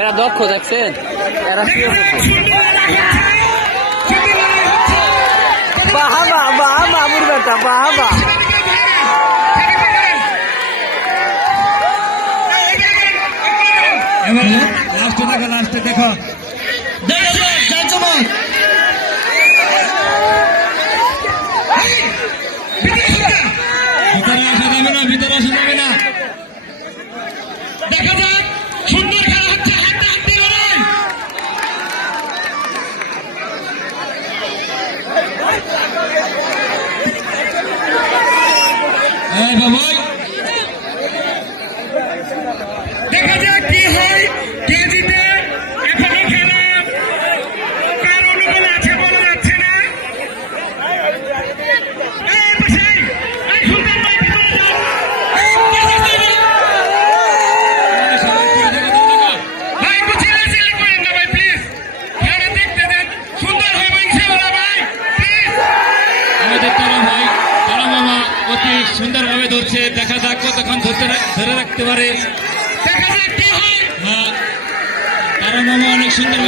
এরা দক্ষ দেখছেন, এরা বাহাবা বাহাবা মুরগাটা বাহাবা। লাস্টে দেখো, লাস্টে দেখো, ভিতরে আসা যাবে না, ভিতরে আসা যাবে না। দেখা যাক, সুন্দর খেলা হচ্ছে, হাড্ডাহাড্ডি লড়াই। এই বাবাই, দেখা যাক কি হয়, কে জিতে। এখনো খেলা কার অনুকূলে আছে বলা যাচ্ছে না। এই পাশে, এই সুন্দর ভাই ভিতরে যাও। ভাই গুছিয়ে সিলেক্ট করেন না ভাই, প্লিজ। খেলা দেখতে দেন, সুন্দর হবে ইনশাআল্লাহ ভাই, প্লিজ। আমাদের তারা ভাই, তারা মামা অতি সুন্দরভাবে ধরছে। দেখা যাক কতক্ষণ ধরে রাখতে পারে। দেখা যাক কি হয়। হ্যাঁ, তারা মামা অনেক সুন্দর।